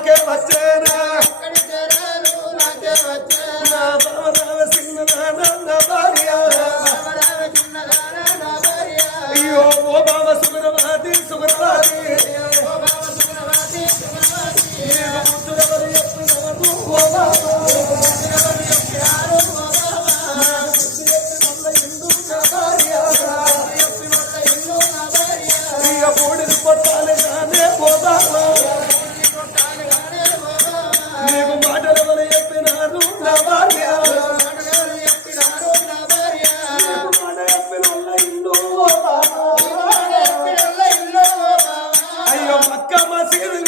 నాకే వచ్చేనా? నా సింగనాన నా భార్య అయ్యో ఓ బావ సుగరవాది సుగరవాది మక్క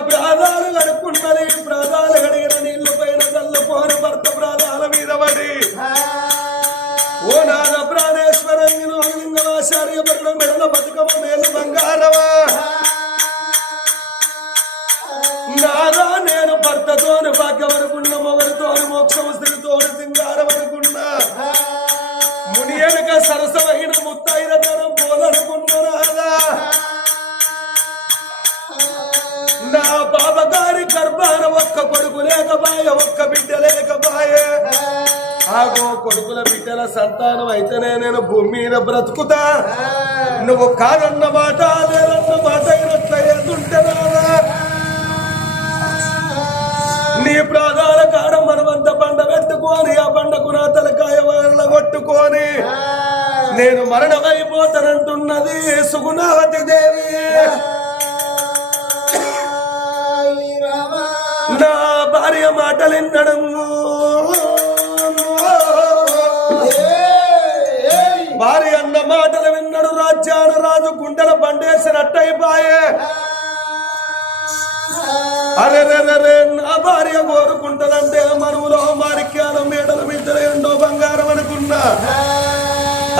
భర్త కొడుకుల బిడ్డల సంతానం అయితేనే నేను భూమి మీద బ్రతుకుతా. నువ్వు కాదన్న మాట లేదన్న మాట నీ ప్రాణాల కాడ మనమంత బండ పెట్టుకొని ఆ బండకు నా తలకాయ వాళ్ళ కొట్టుకొని నేను మరణమైపోతానంటున్నది సుగుణావతి దేవి. నా భార్య మాటలు అయిపోయే అరే రే రే రే, నా భార్య కోరుకుంటదంటే మనువులో మారిక్యాలు మేడల మిద్దలు ఎండో బంగారం అనుకున్నా.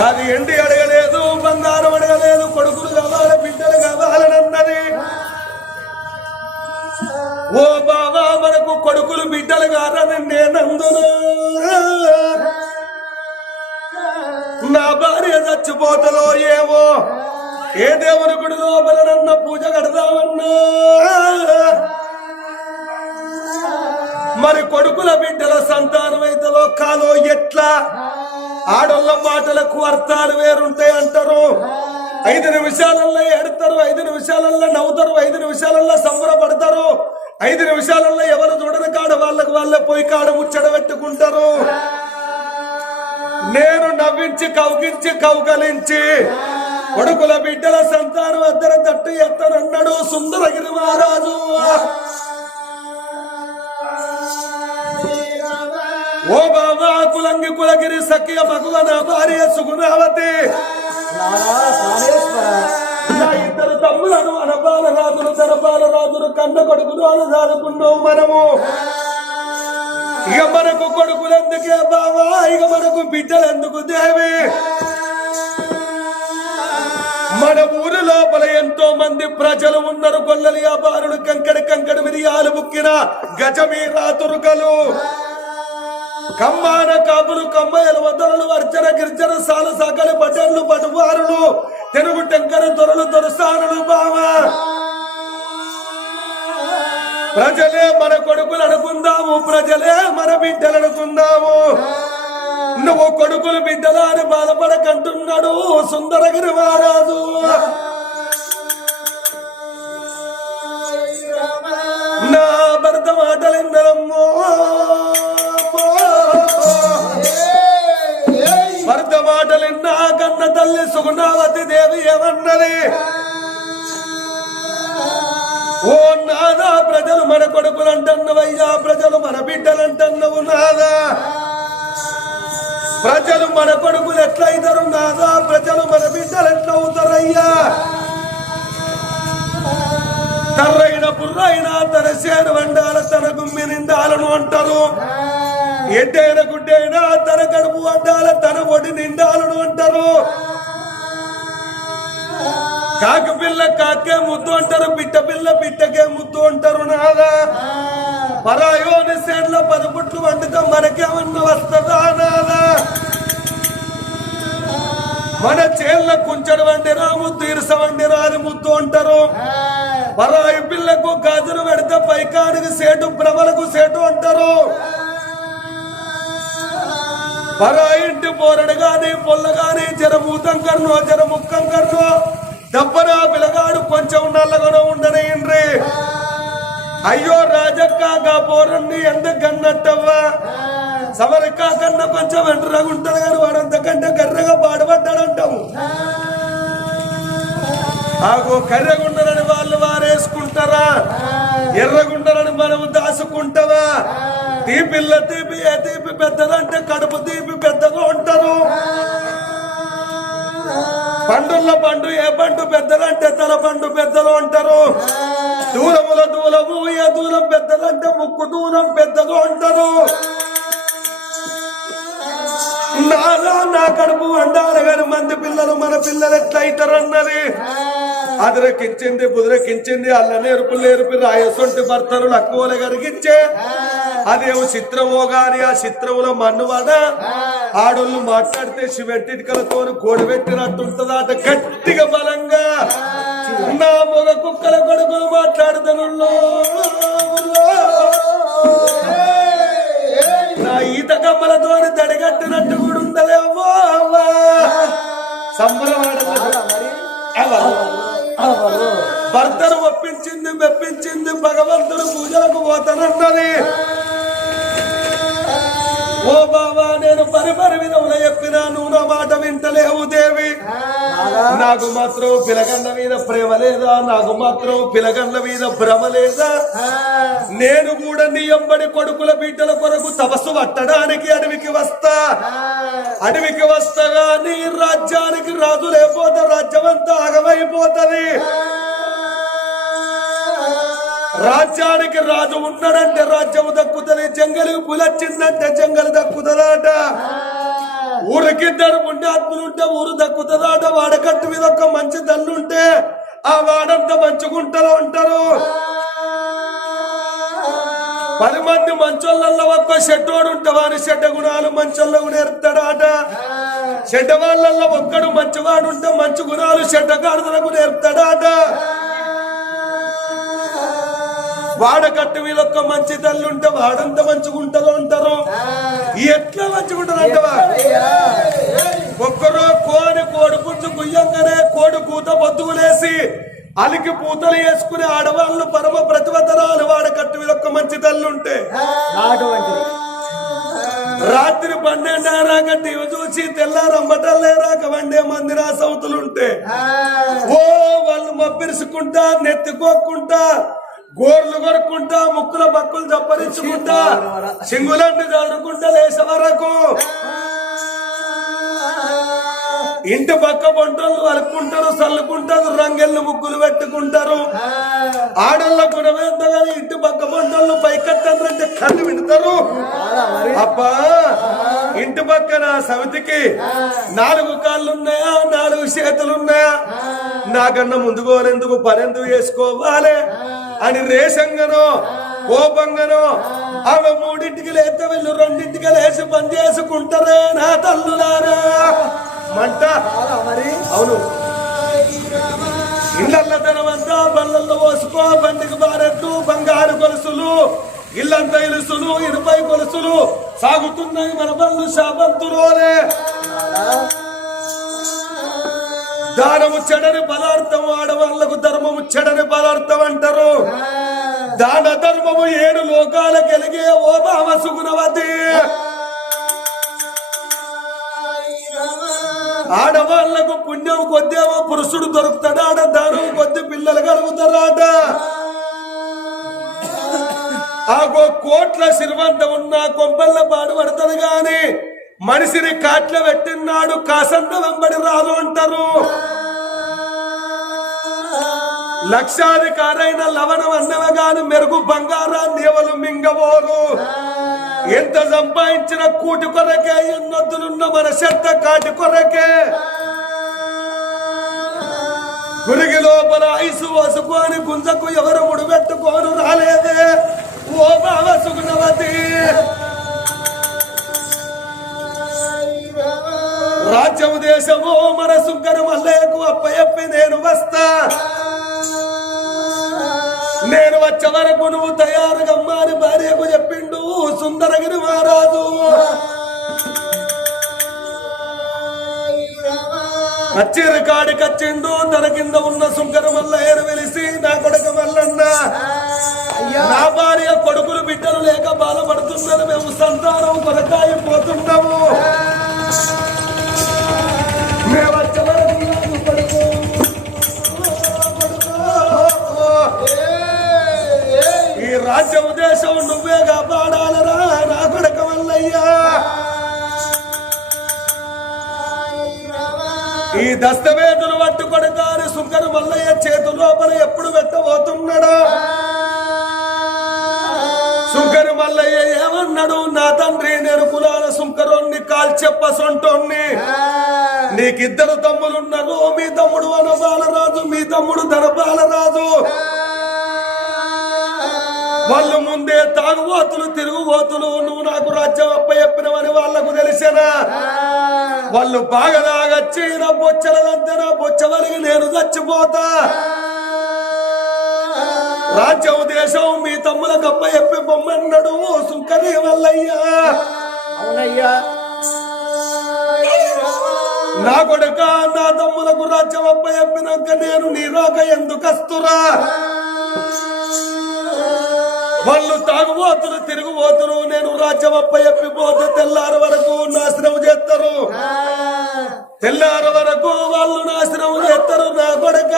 అది ఎండి అడగలేదు బంగారం అడగలేదు కొడుకులు కావాలి బిడ్డలు కావాలని ఓ బాబా మనకు కొడుకులు బిడ్డలు కాదని నేనందును నా భార్య చచ్చిపోతలో ఏవో ఏ దేవుని గుడిదో బలనన్న పూజ కడదామన్నా? మరి కొడుకుల బిడ్డల సంతానం అయితేలో కాలో ఎట్లా? ఆడోళ్ళ మాటలకు అర్థాలు వేరుంటాయి అంటారు. ఐదు నిమిషాలల్లో ఏడతారు ఐదు నిమిషాలల్లో నవ్వుతారు ఐదు నిమిషాలల్లో సంబరపడతారు. ఐదు నిమిషాలల్లో ఎవరు చూడని కాడ వాళ్ళకు వాళ్ళే పోయి కాడ ముచ్చట పెట్టుకుంటారు. నేను నవ్వించి కౌగించి కౌగలించి కొడుకుల బిడ్డల సంతానం అద్దర తట్టు ఎత్తనన్నాడు సుందరగిరి మహారాజు. ఓ బాబా కులంగి కులగిరి సఖ్య భగవన భార్య సుగుణావతి. ఇద్దరు తమ్ములను అనబాల రాజులు తరపాల రాజులు కన్న కొడుకులు అనదానుకున్నాం మనము. ఇక మనకు కొడుకులు ఎందుకే బావా? ఇక మనకు బిడ్డలు ఎందుకు దేవి? మన ఊరి లోపల ఎంతో మంది ప్రజలు ఉన్నారు. గొల్లలి వ్యాపారులు కంకడి కంకడి మిరియాలు బుక్కిన గజమీరా తురుకలు కమ్మాన కాపులు కమ్మయ్యలు వద్దరులు అర్చన గిరిజన సాల సకలు బటన్లు పటువారులు తెలుగు టెంకర దొరలు దొరసానులు బావ. ప్రజలే మన కొడుకులు అనుకుందాము ప్రజలే మన బిడ్డలు అనుకుందాము. నువ్వు కొడుకులు బిడ్డలా అని బాధపడకంటున్నాడు సుందరగిరి మహారాజు. నా భర్త మాటలిందరమ్మో భర్త మాటలిన్నా కన్న తల్లి సుగుణావతి దేవి ఏమన్నది? ఓ నాదా ప్రజలు మన కొడుకులు అంటున్నవయ్యా ప్రజలు మన బిడ్డలు అంటున్నవు నాదా ప్రజలు మన కొడుకులు ఎట్లయితారు? నాదా ప్రజలు మన బిడ్డలు ఎట్లవుతారయ్యా? తర్రైన బుర్రైన తన సేను వండాల తన గుమ్మి నిండాలను అంటారు. ఎడ్డైన గుడ్డైనా తన కడుపు వండాల తన ఒడి నిండాలను అంటారు. కాకి పిల్ల కాకే ముద్దు అంటారు బిడ్డ పిల్ల బిడ్డకే ముద్దు అంటారు నాదా పరాయోని సేన్ల పదపుట్లు వండుతా మనకేమన్నా వస్తుందా నాదా మన చేళ్ళ కుంచెడు వండి రా ముద్దు ఇరుస వండి రాని ముద్దు అంటారు. పరాయి పిల్లకు గాజులు పెడితే పైకానికి సేటు భ్రమలకు సేటు అంటారు. పరాయి ఇంటి పోరడు గాని పొల్ల గాని జర మూతం కర్ను జర ముక్కం కర్ను దబ్బరా పిలగాడు కొంచెం నల్లగొన ఉండనేయండ్రి అయ్యో రాజక్క గా పోరన్ని ఎందుకు కన్నట్టవ్వా సమరక్క కన్నా కొంచెం వెంటరగా ఉంటాడు కానీ వాడు గర్రగా కర్రగా పాడుపడ్డాడంటాము ఆగో కర్రగుండరని వాళ్ళు వారేసుకుంటారా? ఎర్రగుండరని మనము దాసుకుంటావా తీపిల్ల తీపి ఏ తీపి పెద్దదంటే కడుపు తీపి పెద్దగా ఉంటారు. పండుల పండు ఏ పండు పెద్దలంటే తల పండు పెద్దలు అంటారు. దూరముల దూలము ఏ దూరం పెద్దలంటే ముక్కు దూరం పెద్దగా ఉంటారు నాలా నా కడుపు అంటారు గాని మంది పిల్లలు మన పిల్లలు ఎట్లయితారన్నది అదరకించింది బుదరకించింది అల్ల నేర్పు నేర్పి రాయసొంటి భర్తలు లక్కువలు కరిగించే అదేమో చిత్రమో గాని ఆ చిత్రములో మన్నువాడ ఆడోళ్ళు మాట్లాడితే శివెట్టికలతో కోడి పెట్టినట్టుంటదట గట్టిగా బలంగా. నా మొగ కుక్కల కొడుకులు మాట్లాడుతాను నా ఈత కమ్మలతో దడిగట్టినట్టు కూడా ఉందలేమో అవ్వా. సంబరపడలేదు. భర్తను ఒప్పించింది మెప్పించింది భగవంతుడు పూజలకు పోతానన్నది. ఓ బాబా నేను పరి పరి విధముల చెప్పినా నువ్వు నా మాట వింటలేవు దేవి. నాకు మాత్రం పిలగండ్ల మీద ప్రేమ లేదా? నాకు మాత్రం పిలగండ్ల మీద భ్రమ లేదా? నేను కూడా నీ ఎంబడి కొడుకుల బిడ్డల కొరకు తపస్సు పట్టడానికి అడవికి వస్తా. అడవికి వస్తగా నీ రాజ్యానికి రాజు లేకపోతే రాజ్యం అంతా అయిపోతుంది. రాజ్యానికి రాజు ఉన్నాడంటే రాజ్యం దక్కుతుంది జంగలికి పులొచ్చిందంటే జంగలు దక్కుతుందట. ఊరికిద్దరు పుణ్యాత్ములు ఉంటే ఊరు దక్కుతుందట. వాడకట్టు మీద ఒక మంచి తల్లుంటే ఆ వాడంతా మంచుకుంటలో ఉంటారు. పది మంది మంచోళ్ళల్లో ఒక్క చెడ్డోడు ఉంటే వారి చెడ్డ గుణాలు మంచోళ్ళ నేర్పుతాడాట. చెడ్డ వాళ్ళల్లో ఒక్కడు మంచివాడు ఉంటే మంచి గుణాలు చెడ్డ గాడుదలకు నేర్పుతాడాట. వాడకట్టు వీళ్ళొక్క మంచి తల్లి ఉంటే వాడంత మంచుకుంటదో ఉంటారు ఎట్లా మంచుకుంటారు అంటవా ఒక్కరో కోడి కోడి పుంజు గుయ్యంగానే కోడి కూత బొద్దుగులేసి అలికి పూతలు వేసుకునే ఆడవాళ్ళు పరమ ప్రతిభతరాలు వాడకట్టు వీళ్ళొక్క మంచి తల్లి ఉంటే. రాత్రి పన్నెండారాక టీవీ చూసి తెల్లారంబటల్లే రాక వండే మంది నా సౌతులుంటే ఓ వాళ్ళు మప్పిరుసుకుంటా నెత్తికోక్కుంటా గోర్లు కొరుక్కుంటా ముక్కుల బక్కులు దప్పరించుకుంటా సింగులన్నీ చదువుకుంటా లేసే వరకు. ఇంటి పక్క పంటలు అలుకుంటారు చల్లుకుంటారు రంగెళ్ళు ముగ్గులు పెట్టుకుంటారు. ఆడళ్ళ గుణమే ఎంతగాని ఇంటి పక్క పంటలు పైకత్తంటే కళ్ళు వింటారు. అబ్బా ఇంటి పక్కన సమితికి నాలుగు కాళ్ళు ఉన్నాయా నాలుగు చేతులు ఉన్నాయా? నాకన్నా ముందుకోలేందుకు పనెందుకు చేసుకోవాలి అని రేషంగానో కోపంగానో ఆమె మూడింటికి లేస్తే వీళ్ళు రెండింటికి లేచి పని చేసుకుంటారే నా తల్లులారా. మంట. అవును. ఇళ్ళ ధనమంతా బళ్ళల్లో పోసుకో బండికి బారెట్టు బంగారు గొలుసులు ఇల్లంతా ఇలుసులు ఇరుపై గొలుసులు. సాగుతున్నాయి మన బళ్ళు శాపంతులోనే దానము చెడని పదార్థం ఆడవాళ్ళకు ధర్మము చెడని పదార్థం అంటారు. దాన ధర్మము ఏడు లోకాలకు కలిగే ఓ భామ సుగుణవతి. ఆడవాళ్ళకు పుణ్యం కొద్దేమో పురుషుడు దొరుకుతాడాడ దానం కొద్ది పిల్లలు కలుగుతారాట ఆగో కోట్ల సిరివంత ఉన్న కొంపల్ల పాడు పడతాడు గాని మనిషిని కాట్ల పెట్టినాడు కాసంత వెంబడి రాదు అంటారు. లక్షాధికారైన లవణం అన్నవగాను మెరుగు బంగారాన్ని ఎవరు మింగబోరు? ఎంత సంపాదించిన కూటి కొరకే ఎన్నొద్దులున్న మన చెత్త కాటి కొరకే. గురిగి లోపల ఐసు వసుకొని గుంజకు ఎవరు ముడిపెట్టుకోను రాలేదే. ఓ బావ సుగుణవతి. రాజ్యము దేశము మన సుగ్గరు మల్లయ్యకు అప్పయప్పి నేను వస్తా. నేను వచ్చే వరకు నువ్వు తయారుగా మారి భార్యకు చెప్పి. సుందరగిరి మహారాజు. కచ్చేరి కాడి కచ్చిండు తన కింద ఉన్న సుంకర మల్లయ్యను వెలిసి నా కొడుకు మల్లన్న. నా భార్య కొడుకులు బిడ్డలు లేక బాధపడుతున్నారు. మేము సంతానం కొరకాయి పోతున్నాము. ఈ రాజ్యం దేశం నువ్వే కాపాడాలరా ఈ దస్తవేదులు పట్టుకొడతారు సుంకరు మల్లయ్య చేతు లోపల ఎప్పుడు వెత్తబోతున్నాడా సుంకరు మల్లయ్య ఏమన్నాడు? నా తండ్రి నేను కులాల సుంకరుణ్ణి కాల్చెప్ప సొంటోణ్ణి నీకిద్దరు తమ్ములున్నారు. మీ తమ్ముడు అనబాలరాజు మీ తమ్ముడు ధనబాలరాజు. వాళ్ళు ముందే తాగుబోతులు తిరుగుబోతులు నువ్వు నాకు రాజ్యం అప్ప చెప్పినవని వాళ్ళకు తెలిసేనా? వాళ్ళు బాగా తాగచ్చి నా బొచ్చలదంతే నా బొచ్చ వరకు నేను చచ్చిపోతా. రాజ్యం దేశం మీ తమ్ములకు అప్ప చెప్పి బొమ్మన్నాడు సుంకరి వల్లయ్యా. అవునయ్యా. నా కొడుక నా తమ్ములకు రాజ్యం అప్ప చెప్పినాక నేను నీ రాక ఎందుకు వస్తురా వాళ్ళు తాగుబోతులు తిరుగుబోతులు నేను రాజ్యం అప్ప తెల్లారి వరకు నాశనం చేస్తారు. తెల్లారి వరకు వాళ్ళు నాశనం చేస్తారు నా కొడక.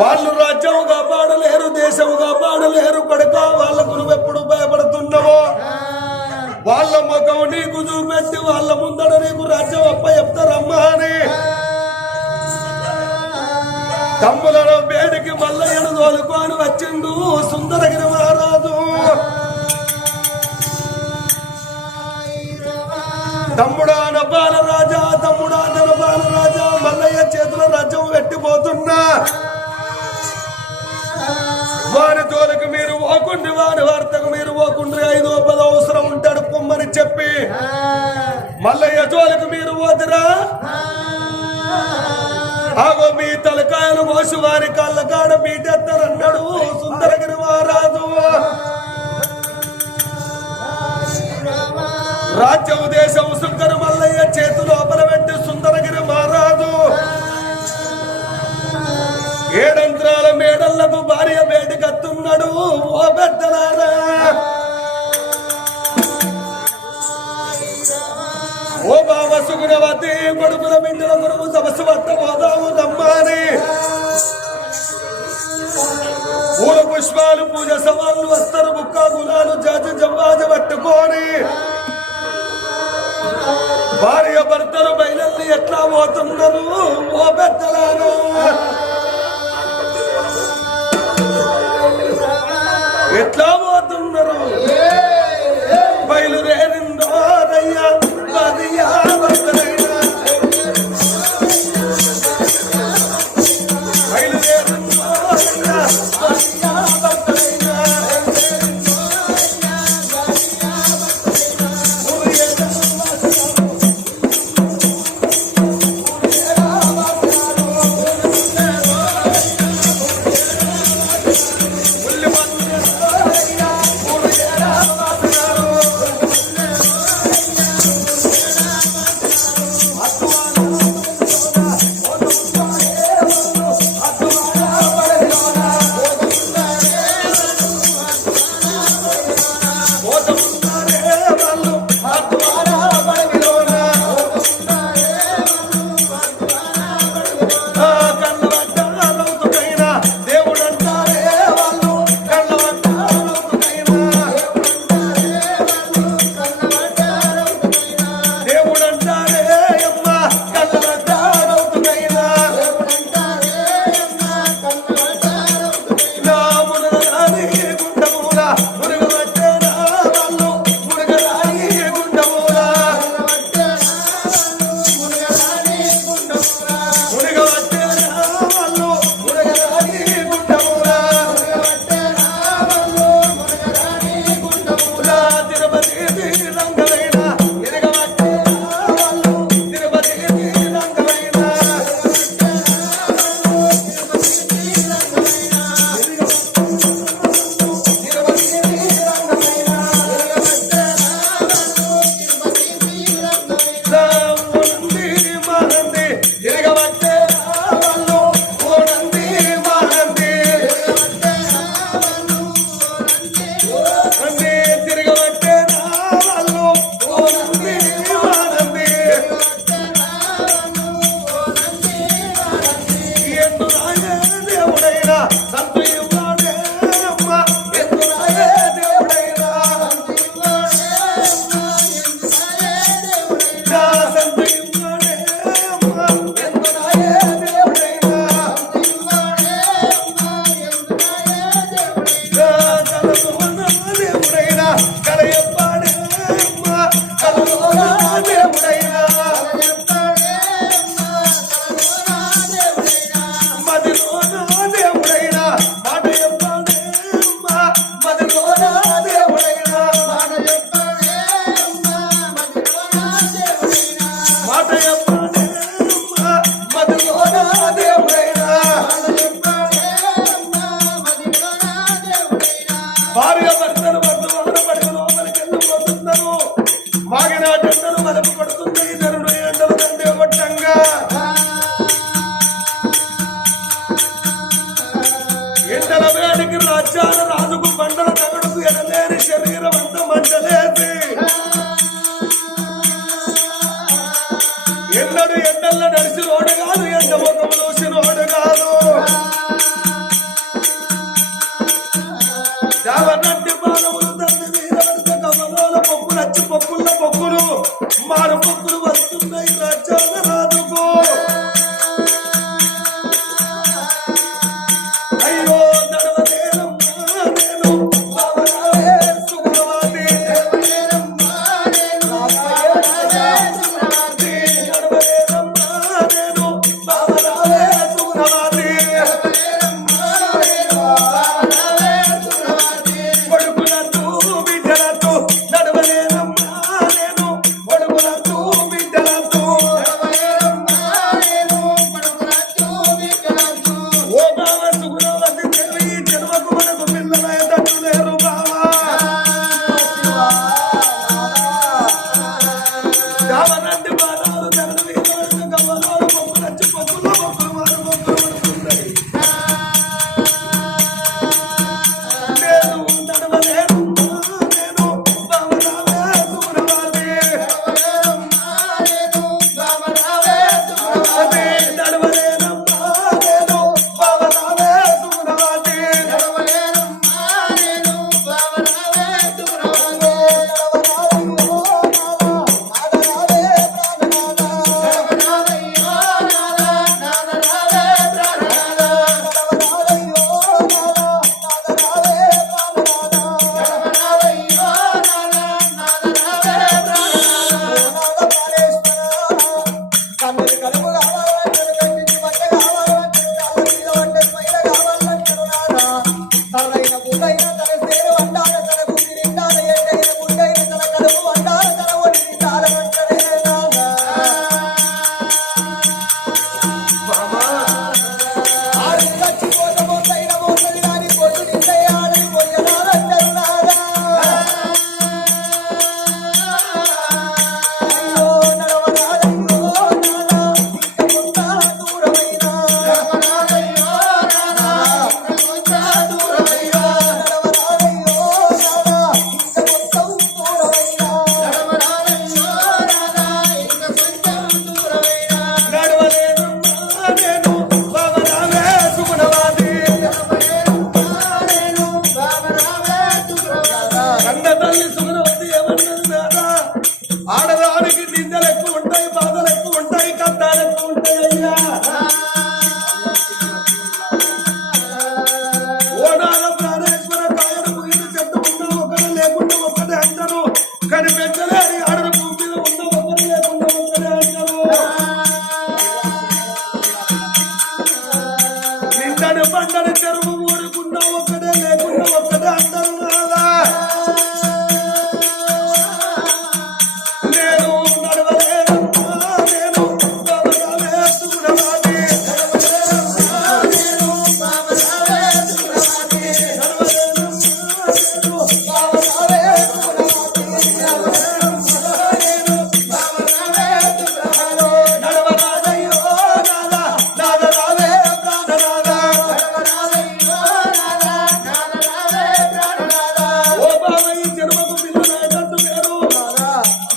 వాళ్ళు రాజ్యం కాపాడలేరు దేశం కాపాడలేరు కొడక. వాళ్ళకు నువ్వెప్పుడు భయపడుతున్నావో? వాళ్ళ ముఖం నీకు చూపెట్టి వాళ్ళ ముందర నీకు రాజ్యం అప్ప చెప్తారమ్మా అని. తమ్ములలో వేడికి మల్లయ్యను తోలుకొని వచ్చిండు సుందరగిరి మహారాజు. తమ్ముడా నబాల రాజా తమ్ముడా బాలరాజా మల్లయ్య చేతుల రాజ్యం పెట్టిపోతున్నా వారి తోలకు మీరు ఓకుండి వారి వార్తకు మీరు ఓకుండ్రి ఐదో పదో అవసరం ఉంటాడు పొమ్మని చెప్పి. మల్లయ్య తోలుకు మీరు పోతురా? ఆగో మీ తలకాయలు వారి కళ్ళ కాడ మీటెత్తరన్నాడు సుందరగిరి మహారాజు. రాజ్యం దేశం సుందర మల్లయ్య చేతులు లోపల సుందరగిరి మహారాజు. ఏడంత్రాల మేడళ్ళకు భార్య వేడికత్తున్నాడు ఓ పెద్దలారా. బావ సుగుణవతి కొడుకుల బిందుల కొరకు తపస్సు వద్ద పోదాము పూల పుష్పాలు పూజ సవాళ్ళు వస్తారు బుక్క గులాలు జాతి జవ్వాజ పట్టుకొని భార్య భర్తలు బయలుదేరి ఎట్లా పోతున్నారు? ఓ పెద్దలాను ఎట్లా పోతున్నారు?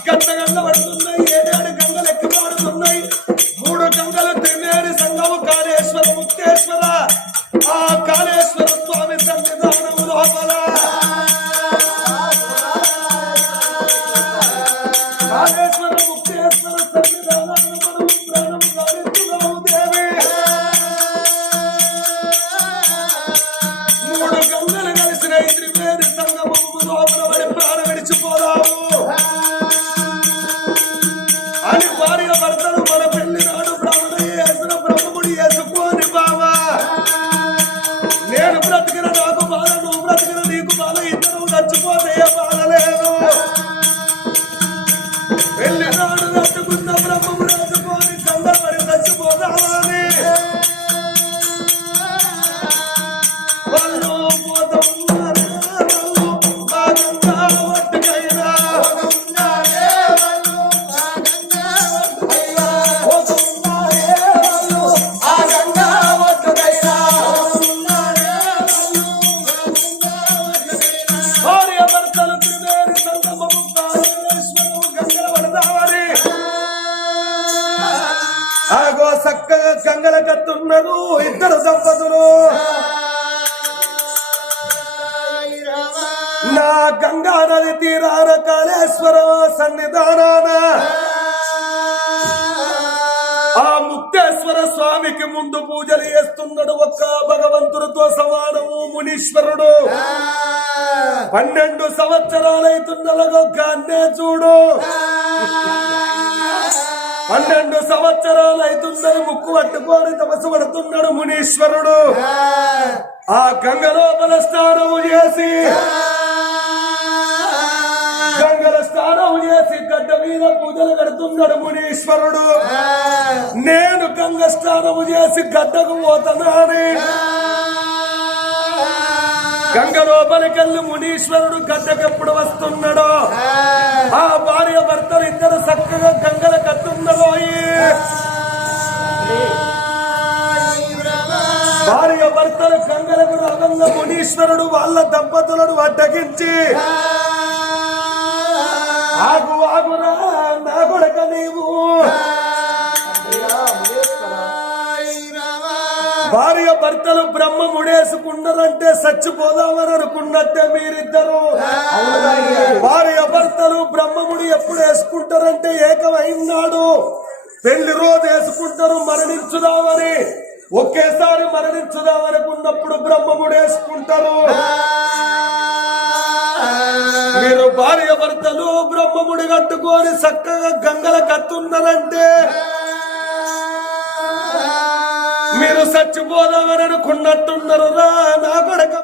Let's. బ్రహ్మముడు వేసుకొని స్వామికి ముందు పూజలు చేస్తున్నాడు ఒక్క భగవంతుడితో సమానము మునీశ్వరుడు. పన్నెండు సంవత్సరాలైతున్నలగొక్క అన్నే చూడు. పన్నెండు సంవత్సరాలు అవుతుందని ముక్కు పట్టుకొని తపస్సు పడుతున్నాడు మునీశ్వరుడు. ఆ గంగలోపల స్నానము చేసి మీద పూజలు కడుతున్నాడు మునీశ్వరుడు. నేను గంగ స్నానము చేసి గడ్డకు పోతున్నాను గంగ లోపలికెళ్ళి మునీశ్వరుడు గడ్డకెప్పుడు వస్తున్నాడో? ఆ భార్య భర్తలు ఇద్దరు చక్కగా గంగల కత్తున్నదో భార్య భర్తలు గంగలకు రాగంగా మునీశ్వరుడు వాళ్ళ దంపతులను అడ్డగించి. ఆగు ఆగురా. కొడక నీవు. భార్య భర్తలు బ్రహ్మ ముడేసుకున్నారంటే చచ్చిపోదామని అనుకున్నట్టే మీరిద్దరు. భార్య భర్తలు బ్రహ్మముడి ఎప్పుడు వేసుకుంటారంటే ఏకమైనాడు. పెళ్ళి రోజు వేసుకుంటారు మరణించుదామని. ఒకేసారి మరణించుదామనుకున్నప్పుడు బ్రహ్మముడు వేసుకుంటారు మీరు భార్య భర్తలు బ్రహ్మముడి కట్టుకొని చక్కగా గంగల కత్తున్నారంటే మీరు చచ్చిపోదామని అనుకున్నట్టున్నారు రా నా కొడక.